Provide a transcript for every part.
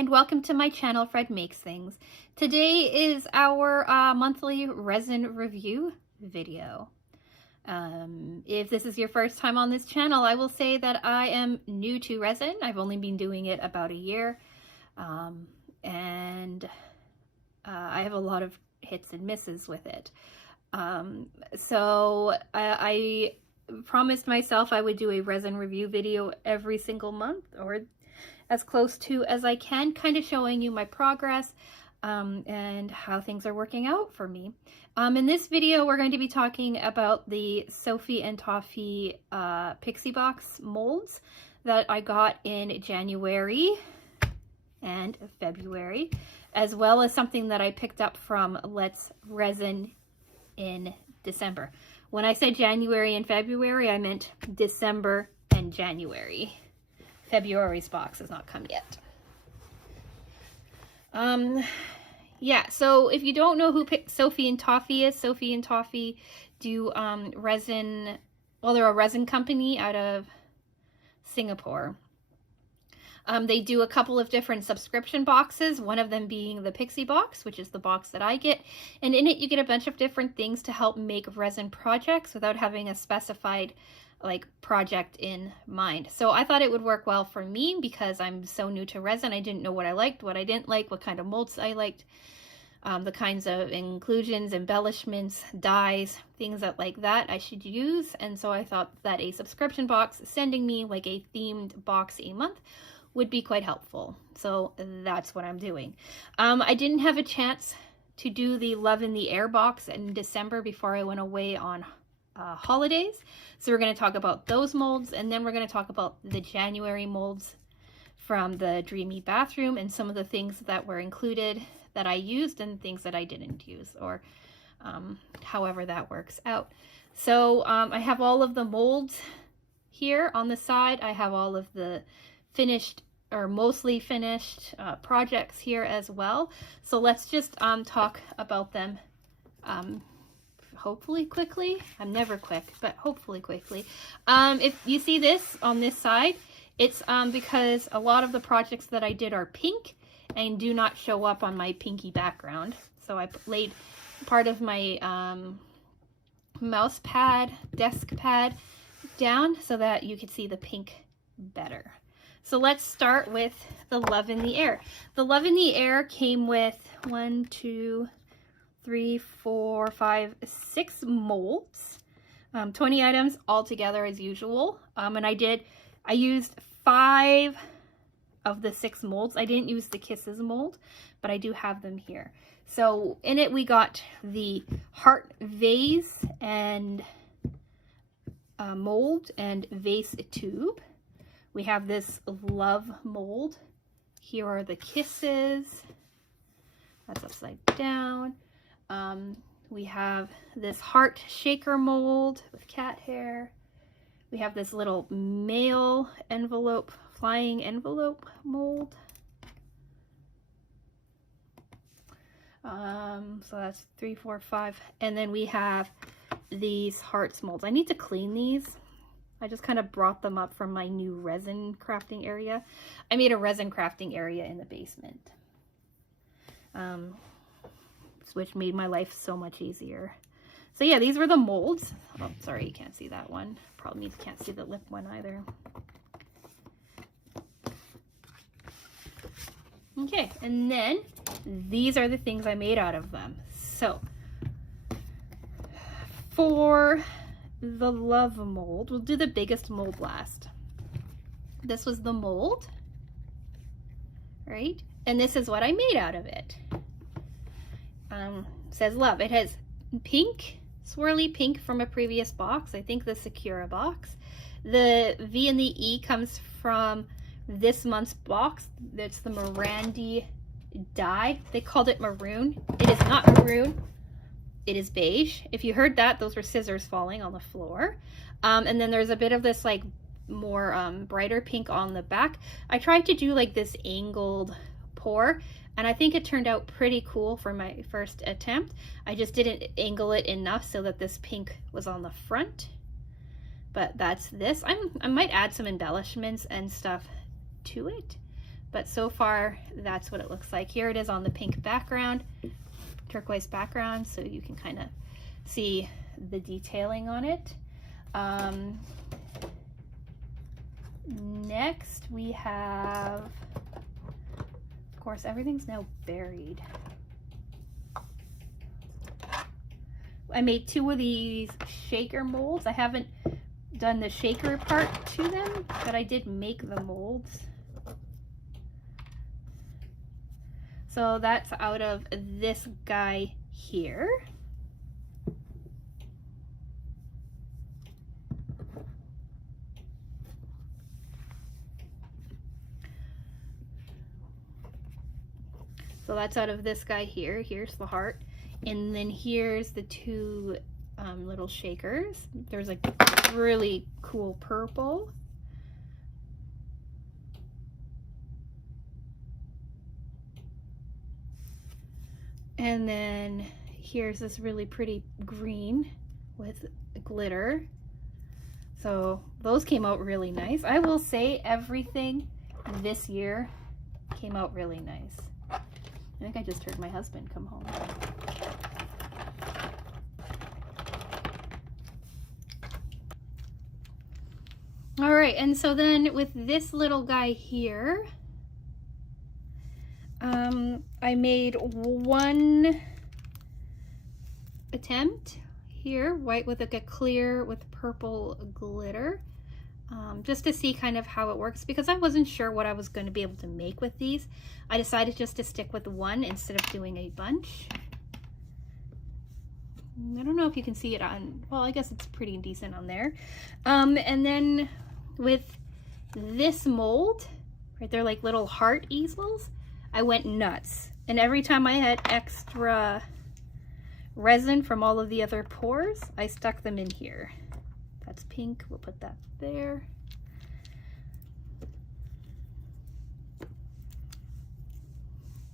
and welcome to my channel, Fred Makes Things. Today is our monthly resin review video. If this is your first time on this channel, I will say that I am new to resin. I've only been doing it about a year, and I have a lot of hits and misses with it. So I promised myself I would do a resin review video every single month, or as close to as I can, kind of showing you my progress and how things are working out for me. In this video, we're going to be talking about the Sophie and Toffee Pixie Box molds that I got in January and February, as well as something that I picked up from Let's Resin in December. When I said January and February, I meant December and January. February's box has not come yet. Yeah, so if you don't know who Sophie and Toffee is, Sophie and Toffee do resin, well, they're a resin company out of Singapore. They do a couple of different subscription boxes, one of them being the Pixie box, which is the box that I get. And in it, you get a bunch of different things to help make resin projects without having a specified project in mind. So I thought it would work well for me because I'm so new to resin. I didn't know what I liked, what I didn't like, what kind of molds I liked, the kinds of inclusions, embellishments, dyes, things like that I should use. And so I thought that a subscription box, sending me like a themed box a month, would be quite helpful. So that's what I'm doing. I didn't have a chance to do the Love in the Air box in December before I went away on holidays. So we're going to talk about those molds, and then we're going to talk about the January molds from the Dreamy Bathroom and some of the things that were included that I used and things that I didn't use, or however that works out. So I have all of the molds here on the side. I have all of the finished or mostly finished projects here as well. So let's just talk about them hopefully quickly. I'm never quick, but hopefully quickly. If you see this on this side, it's because a lot of the projects that I did are pink and do not show up on my pinky background. So I laid part of my mouse pad, desk pad down so that you could see the pink better. So let's start with the Love in the Air. The Love in the Air came with 1, 2, 3, 4, 5, 6 molds, 20 items all together as usual. And I used 5 of the 6 molds. I didn't use the Kisses mold, but I do have them here. So in it, we got the heart vase and mold and vase tube. We have this love mold. Here are the kisses. That's upside down. We have this heart shaker mold with cat hair. We have this little mail envelope, flying envelope mold. So that's 3, 4, 5. And then we have these hearts molds. I need to clean these. I just kind of brought them up from my new resin crafting area. I made a resin crafting area in the basement, which made my life so much easier. So yeah, these were the molds. Oh, sorry, you can't see that one. Probably means you can't see the lip one either. Okay, and then these are the things I made out of them. So for the love mold, we'll do the biggest mold last. This was the mold, right? And this is what I made out of it. Says love. It has pink, swirly pink from a previous box. I think the Sakura box. The V and the E comes from this month's box. That's the Mirandy dye. They called it maroon. It is not maroon. It is beige. If you heard that, those were scissors falling on the floor. And then there's a bit of this more brighter pink on the back. I tried to do this angled pour, and I think it turned out pretty cool for my first attempt. I just didn't angle it enough so that this pink was on the front. But that's this. I might add some embellishments and stuff to it, But so far, that's what it looks like. Here it is on the pink background, turquoise background, so you can kind of see the detailing on it. Next we have, of course, everything's now buried. I made 2 of these shaker molds. I haven't done the shaker part to them, but I did make the molds. So that's out of this guy here. So that's out of this guy here. Here's the heart. And then here's the 2 little shakers. There's like really cool purple. And then here's this really pretty green with glitter. So those came out really nice. I will say everything this year came out really nice. I think I just heard my husband come home. All right, and so then with this little guy here, I made 1 attempt here, white with like a clear with purple glitter, just to see kind of how it works, because I wasn't sure what I was going to be able to make with these. I decided just to stick with 1 instead of doing a bunch. I don't know if you can see it on, well, I guess it's pretty decent on there. And then with this mold, right, they're like little heart easels. I went nuts, and every time I had extra resin from all of the other pours, I stuck them in here. That's pink, we'll put that there.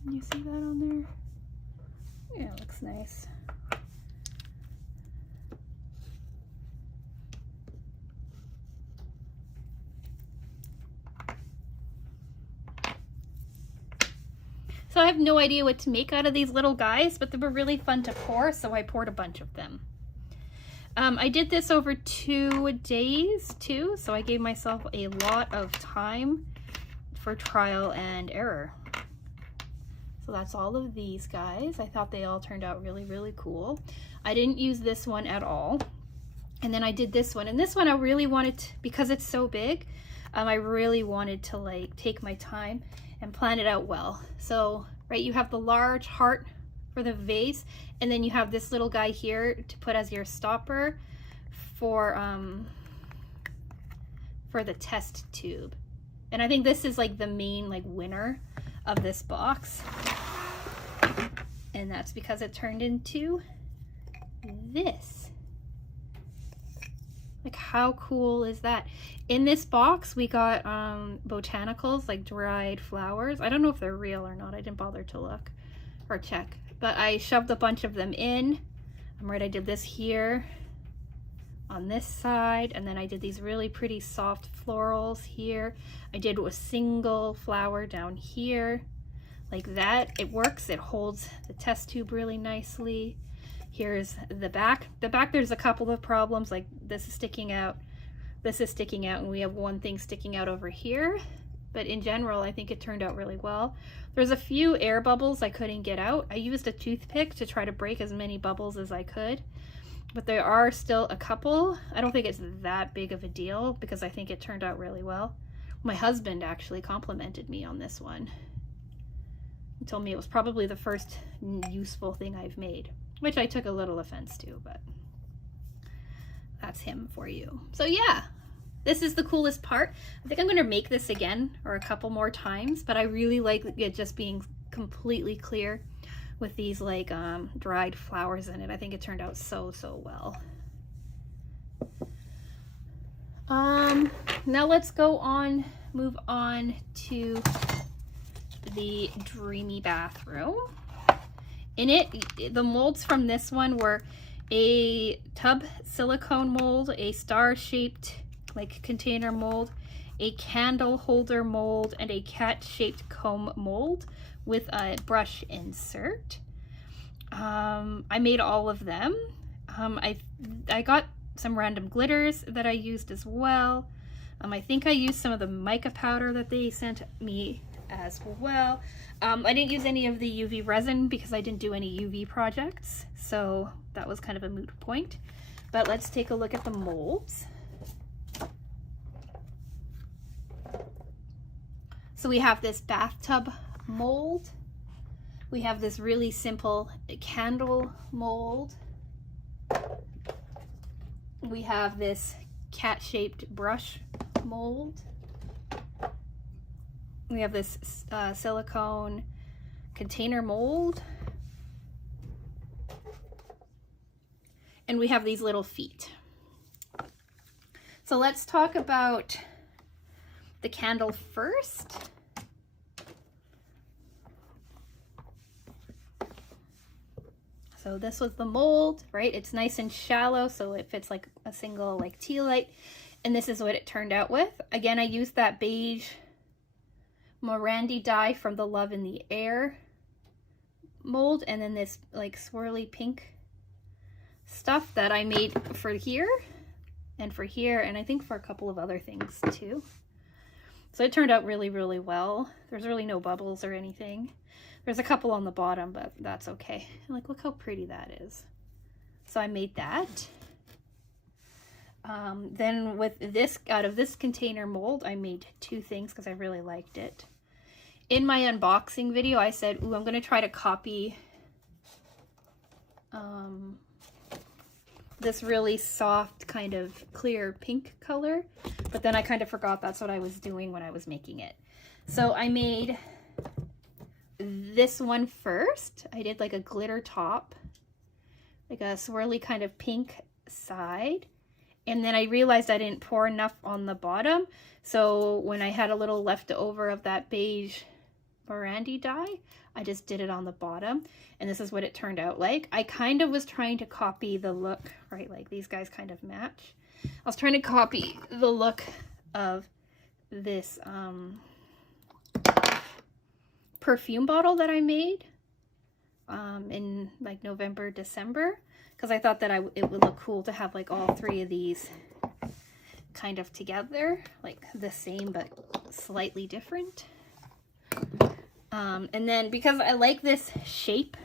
You see that on there? Yeah, it looks nice. So I have no idea what to make out of these little guys, but they were really fun to pour, so I poured a bunch of them. I did this over 2 days too, so I gave myself a lot of time for trial and error. So that's all of these guys. I thought they all turned out really, really cool. I didn't use this one at all. And then I did this one, and this one I really wanted to, because it's so big, I really wanted to like take my time and plan it out well. So, right, you have the large heart for the vase, and then you have this little guy here to put as your stopper for the test tube. And I think this is like the main like winner of this box. And that's because it turned into this. Like, how cool is that? In this box, we got botanicals, like dried flowers. I don't know if they're real or not. I didn't bother to look or check. But I shoved a bunch of them in. I did this here on this side, and then I did these really pretty soft florals here. I did a single flower down here, like that. It works. It holds the test tube really nicely. Here's the back. The back, there's a couple of problems, like this is sticking out, and we have one thing sticking out over here. But in general, I think it turned out really well. There's a few air bubbles I couldn't get out. I used a toothpick to try to break as many bubbles as I could, but there are still a couple. I don't think it's that big of a deal because I think it turned out really well. My husband actually complimented me on this one. He told me it was probably the first useful thing I've made, which I took a little offense to, but that's him for you. So yeah, this is the coolest part. I think I'm going to make this again or a couple more times, but I really like it just being completely clear with these like dried flowers in it. I think it turned out so well. Now let's move on to the Dreamy Bathroom. In it, the molds from this one were a tub silicone mold, a star-shaped like container mold, a candle holder mold, and a cat-shaped comb mold with a brush insert. I made all of them. I got some random glitters that I used as well. I think I used some of the mica powder that they sent me as well. I didn't use any of the UV resin because I didn't do any UV projects, so that was kind of a moot point. But let's take a look at the molds. So we have this bathtub mold. We have this really simple candle mold. We have this cat-shaped brush mold. We have this silicone container mold. And we have these little feet. So let's talk about the candle first. So this was the mold, right? It's nice and shallow, so it fits like a single like tea light. And this is what it turned out with. Again, I used that beige Morandi dye from the Love in the Air mold, and then this like swirly pink stuff that I made for here and for here, and I think for a couple of other things too. So it turned out really, really well. There's really no bubbles or anything. There's a couple on the bottom, but that's okay. Like, look how pretty that is. So I made that. Then with this, out of this container mold, I made two things because I really liked it. In my unboxing video, I said, ooh, I'm going to try to copy this really soft kind of clear pink color, but then I kind of forgot that's what I was doing when I was making it. So I made this one first. I did like a glitter top, like a swirly kind of pink side, and then I realized I didn't pour enough on the bottom, so when I had a little left over of that beige Morandi dye, I just did it on the bottom, and this is what it turned out like. I kind of was trying to copy the look, right, like these guys kind of match. I was trying to copy the look of this perfume bottle that I made in like November, December, because I thought that it would look cool to have like all three of these kind of together, like the same but slightly different. And then because I like this shape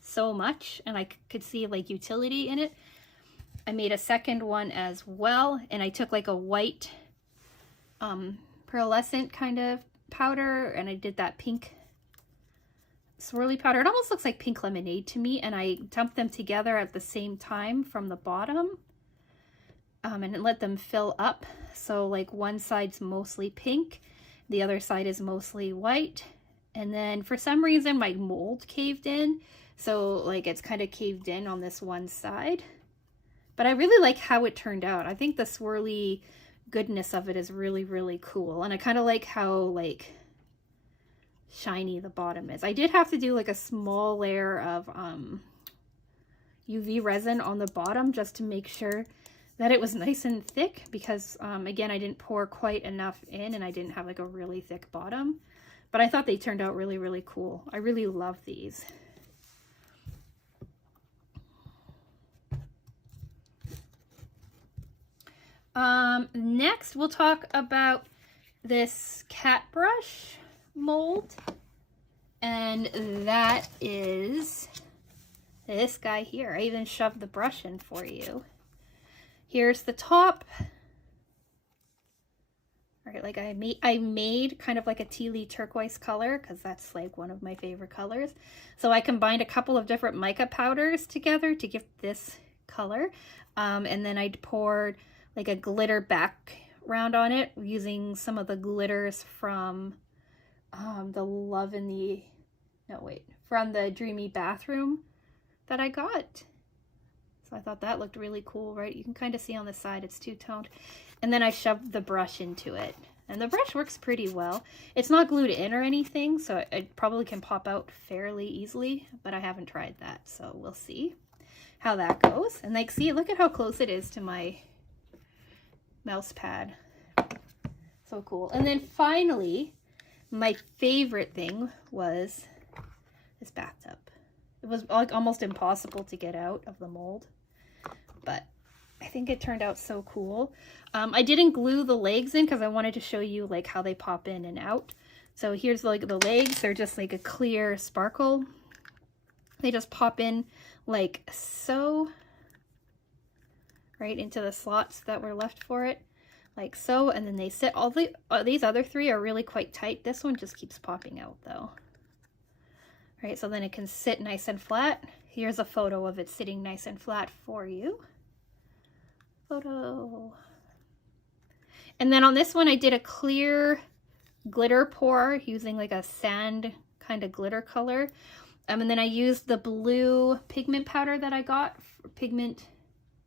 so much and I could see like utility in it, I made a second one as well, and I took like a white pearlescent kind of powder, and I did that pink swirly powder. It almost looks like pink lemonade to me, and I dumped them together at the same time from the bottom and let them fill up. So like one side's mostly pink, the other side is mostly white, and then for some reason my mold caved in, so like it's kind of caved in on this one side. But I really like how it turned out. I think the swirly goodness of it is really, really cool, and I kind of like how like shiny the bottom is. I did have to do like a small layer of UV resin on the bottom just to make sure that it was nice and thick, because again, I didn't pour quite enough in and I didn't have like a really thick bottom, but I thought they turned out really, really cool. I really love these. Next we'll talk about this cat brush mold, and that is this guy here. I even shoved the brush in for you. Here's the top. All right, like I made kind of like a tealy turquoise color because that's like one of my favorite colors. So I combined a couple of different mica powders together to give this color, and then I poured like a glitter background on it using some of the glitters from the Love in the, from the Dreamy Bathroom that I got. So I thought that looked really cool, right? You can kind of see on the side it's two-toned. And then I shoved the brush into it. And the brush works pretty well. It's not glued in or anything, so it probably can pop out fairly easily, but I haven't tried that, so we'll see how that goes. And like, see, look at how close it is to my mouse pad. So cool. And then finally, my favorite thing was this bathtub. It was like almost impossible to get out of the mold, but I think it turned out so cool. I didn't glue the legs in because I wanted to show you like how they pop in and out. So here's like the legs. They're just like a clear sparkle. They just pop in like so, right into the slots that were left for it, like so, and then they sit. All these other three are really quite tight. This one just keeps popping out though. Right, so then it can sit nice and flat. Here's a photo of it sitting nice and flat for you. Photo. And then on this one, I did a clear glitter pour using like a sand kind of glitter color. And then I used the blue pigment powder that I got,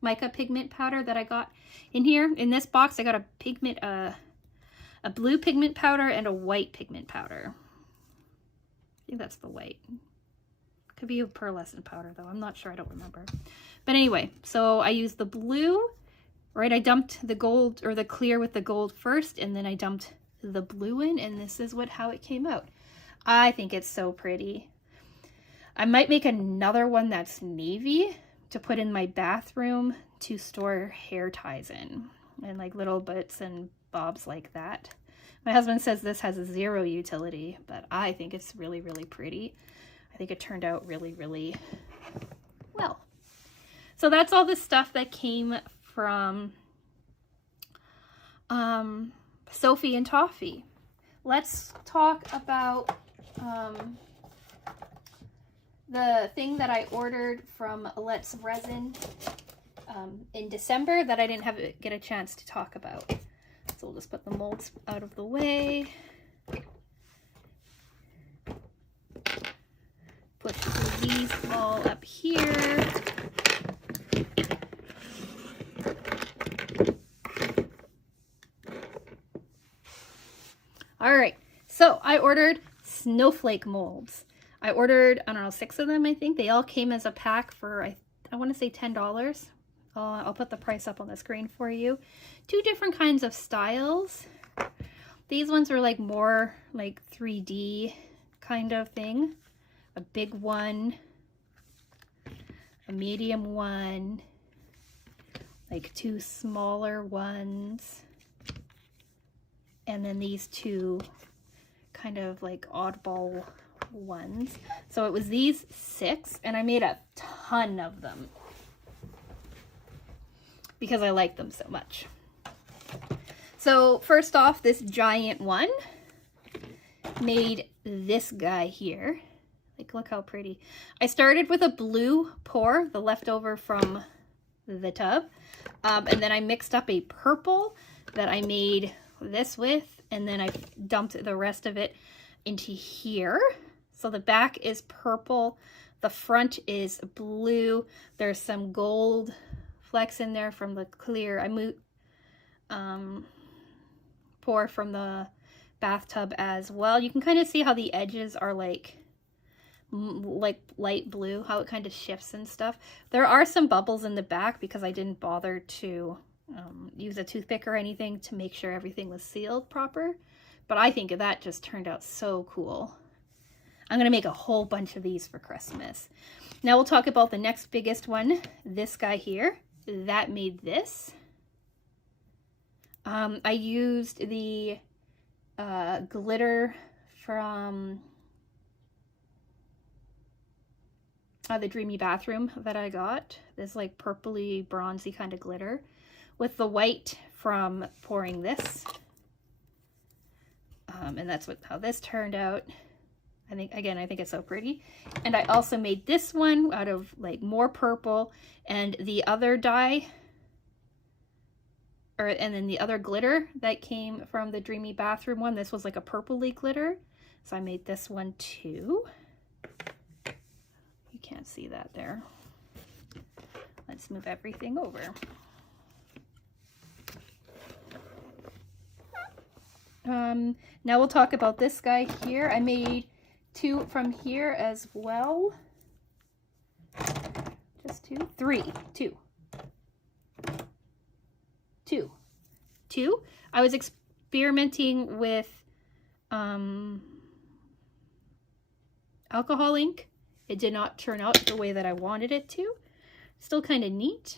mica pigment powder that I got in here. In this box, I got a blue pigment powder and a white pigment powder. I think that's the white. Could be a pearlescent powder though, I'm not sure, I don't remember. But anyway, so I used the blue, right? I dumped the gold or the clear with the gold first, and then I dumped the blue in, and this is how it came out. I think it's so pretty. I might make another one that's navy to put in my bathroom to store hair ties in, and like little bits and bobs like that. My husband says this has zero utility, but I think it's really, really pretty. I think it turned out really, really well. So that's all the stuff that came from Sophie and Toffee. Let's talk about the thing that I ordered from Let's Resin in December that I didn't get a chance to talk about. So we'll just put the molds out of the way. Put these all up here. All right, so I ordered snowflake molds. I ordered, I don't know, 6 of them, I think. They all came as a pack for, I want to say $10. I'll put the price up on the screen for you. 2 different kinds of styles. These ones are like more like 3D kind of thing. A big one, a medium one, like 2 smaller ones, and then these 2 kind of like oddball ones. So it was these 6, and I made a ton of them because I like them so much. So first off, this giant one made this guy here. Like, look how pretty. I started with a blue pour, the leftover from the tub, and then I mixed up a purple that I made this with, and then I dumped the rest of it into here. So the back is purple, the front is blue. There's some gold flecks in there from the clear. I pour from the bathtub as well. You can kind of see how the edges are like light blue, how it kind of shifts and stuff. There are some bubbles in the back because I didn't bother to use a toothpick or anything to make sure everything was sealed proper. But I think that just turned out so cool. I'm going to make a whole bunch of these for Christmas. Now we'll talk about the next biggest one, this guy here. That made this. I used the glitter from the Dreamy Bathroom that I got. This like purpley bronzy kind of glitter with the white from pouring this. And that's how this turned out. I think it's so pretty. And I also made this one out of like more purple, and the other dye, and then the other glitter that came from the Dreamy Bathroom one. This was like a purpley glitter. So I made this one too. You can't see that there. Let's move everything over. Now we'll talk about this guy here. I made 2 from here as well. Just 2, 3, 2. I was experimenting with alcohol ink. It did not turn out the way that I wanted it to. Still kind of neat.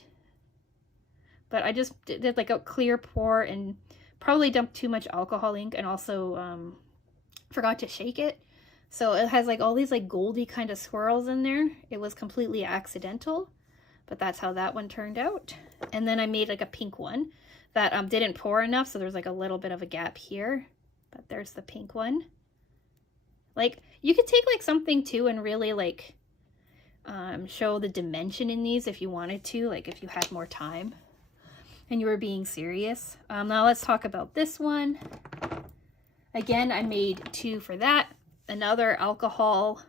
But I just did like a clear pour and probably dumped too much alcohol ink, and also forgot to shake it. So it has like all these like goldy kind of swirls in there. It was completely accidental, but that's how that one turned out. And then I made like a pink one that didn't pour enough, so there's like a little bit of a gap here. But there's the pink one. Like, you could take like something too and really like show the dimension in these if you wanted to, like if you had more time and you were being serious. Now let's talk about this one. Again, I made 2 for that. Another alcohol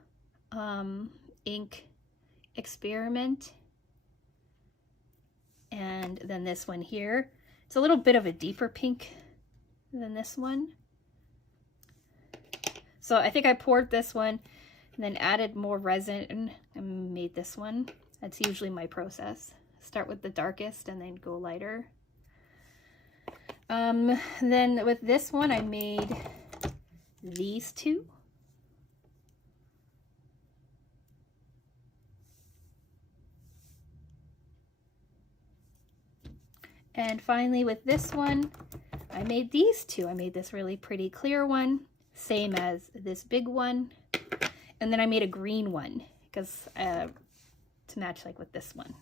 ink experiment. And then this one here. It's a little bit of a deeper pink than this one. So I think I poured this one and then added more resin and made this one. That's usually my process. Start with the darkest and then go lighter. Then with this one, I made these 2. And finally with this one, I made these 2. I made this really pretty clear one, same as this big one. And then I made a green one because to match like with this one.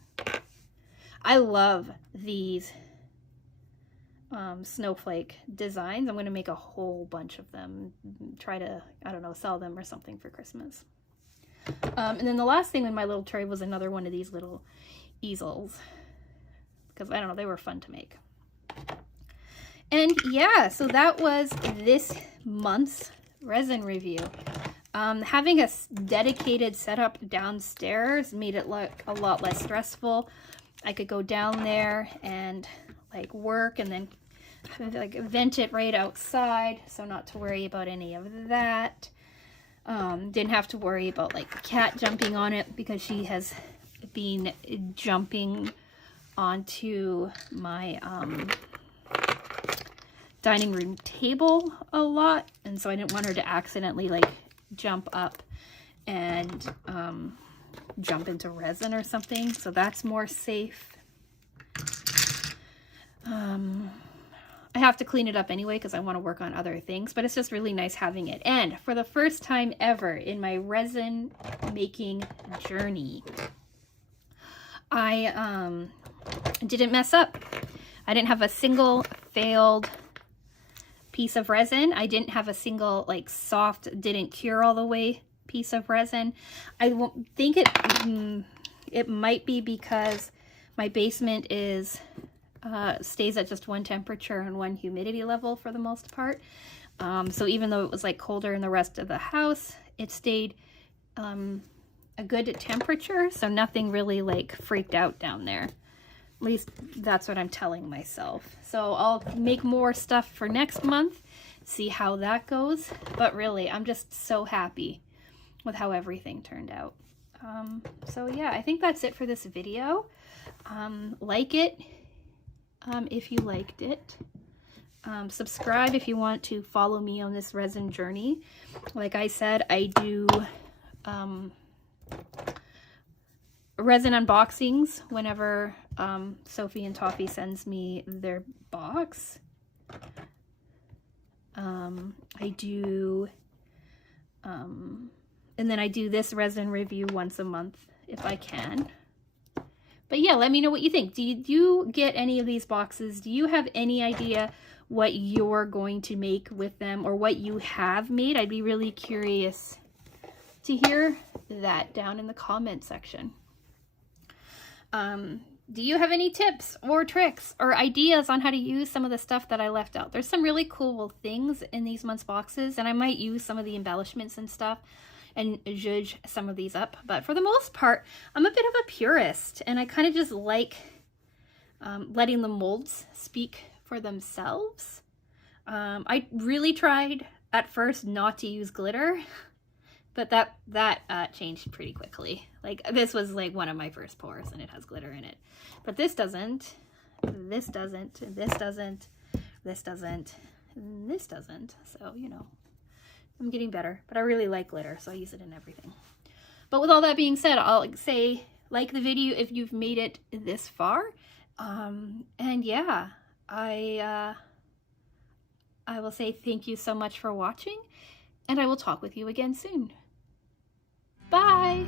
I love these snowflake designs. I'm going to make a whole bunch of them, try to, I don't know, sell them or something for Christmas. And then the last thing in my little tray was another one of these little easels, because I don't know, they were fun to make. And yeah, so that was this month's resin review. Having a dedicated setup downstairs made it look a lot less stressful. I could go down there and like work and then like vent it right outside, so not to worry about any of that. Didn't have to worry about like the cat jumping on it, because she has been jumping onto my dining room table a lot, and so I didn't want her to accidentally like jump up and jump into resin or something, so that's more safe. I have to clean it up anyway because I want to work on other things, but it's just really nice having it. And for the first time ever in my resin making journey, I didn't mess up. I didn't have a single failed piece of resin. I didn't have a single like soft, didn't cure all the way piece of resin. I think it might be because my basement is stays at just one temperature and one humidity level for the most part. So even though it was like colder in the rest of the house, it stayed a good temperature, so nothing really like freaked out down there. At least that's what I'm telling myself. So I'll make more stuff for next month, see how that goes. But really, I'm just so happy with how everything turned out. So yeah, I think that's it for this video. Like it if you liked it. Subscribe if you want to follow me on this resin journey. Like I said, I do resin unboxings whenever Sophie and Toffee sends me their box. I do and then I do this resin review once a month if I can. But yeah, let me know what you think. Do you get any of these boxes? Do you have any idea what you're going to make with them, or what you have made? I'd be really curious to hear that down in the comment section. Do you have any tips or tricks or ideas on how to use some of the stuff that I left out? There's some really cool things in these month's boxes, and I might use some of the embellishments and stuff and zhuzh some of these up. But for the most part, I'm a bit of a purist, and I kind of just like letting the molds speak for themselves. I really tried at first not to use glitter, but that changed pretty quickly. Like, this was like one of my first pours and it has glitter in it. But this doesn't, this doesn't, this doesn't, this doesn't, and this doesn't. So, you know, I'm getting better, but I really like glitter, so I use it in everything. But with all that being said, I'll say like the video if you've made it this far. And yeah, I will say thank you so much for watching, and I will talk with you again soon. Bye!